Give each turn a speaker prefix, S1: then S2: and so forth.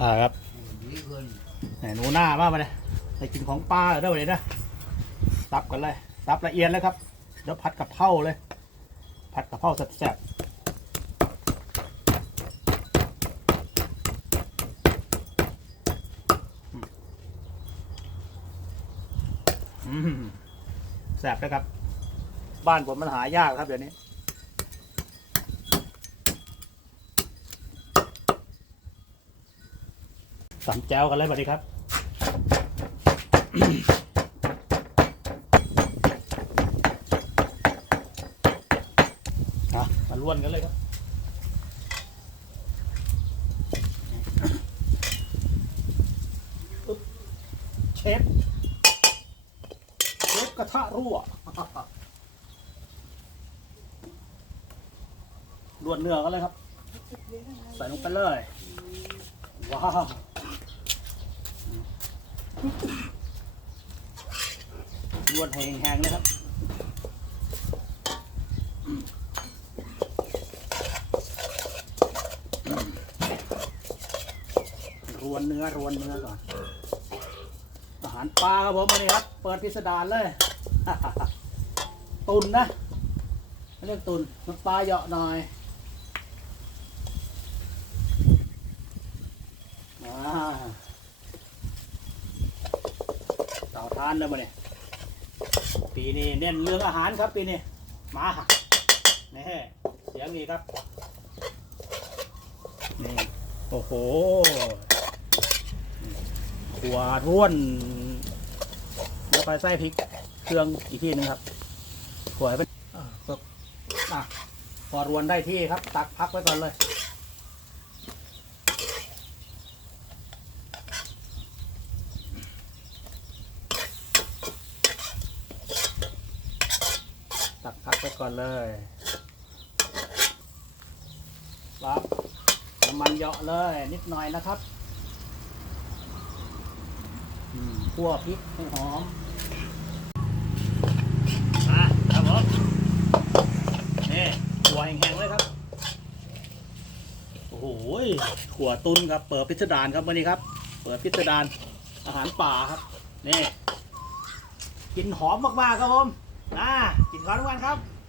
S1: อ่าครับ
S2: ดีขึ้น
S1: หนูหน้ามากมาเลยไปกินของปลาเด้อเลยนะซับกันเลยซับละเอียดเลยครับเดี๋ยวผัดกับเพราเลย ผัดกับเพราแซ่บๆแซ่บเลยครับ บ้านผมมันหายากครับเดี๋ยวนี้ สันแจ้วกันเลยสวัสดีครับะมาล้วนกันเลยครับปึ๊บเชฟเชฟกระทะรั่วล้วนเนื้อกันเลยครับ ใส่ลงไปเลย ว้าว ลวนแห้งๆนะครับรวนเนื้อรวนเนื้อก่อนอาหารปลาครับผมวันนี้ครับ เปิดพิสดารเลย ตุนนะเรียกตุนน้ำปลาเหยาะหน่อยมาเต่า ทานเลยมาเนี่ยปีนี้เน้นเรื่องอาหารครับปีนี้มานี่เสียงนี้ครับนี่โอ้โหขัวร่วนแล้วไปใส่พริกเครื่องอีกทีหนึงครับขวให้เป็นอะพอรวนได้ที่ครับ ตักพักไว้ก่อนเลย ตักพักไว้ก่อนเลยครับน้ำมันเหยาะเลยนิดหน่อยนะครับอืมคั่วพริกให้หอมมาครับผมนี่ขัวแห้งๆเลยครับ โอ้โหขัวตุนครับ เปิดพิสดารครับวันนี้ครับ เปิดพิสดารอาหารป่าครับ นี่กินหอมมากๆครับผม นะกินก่อนทุกวันครับ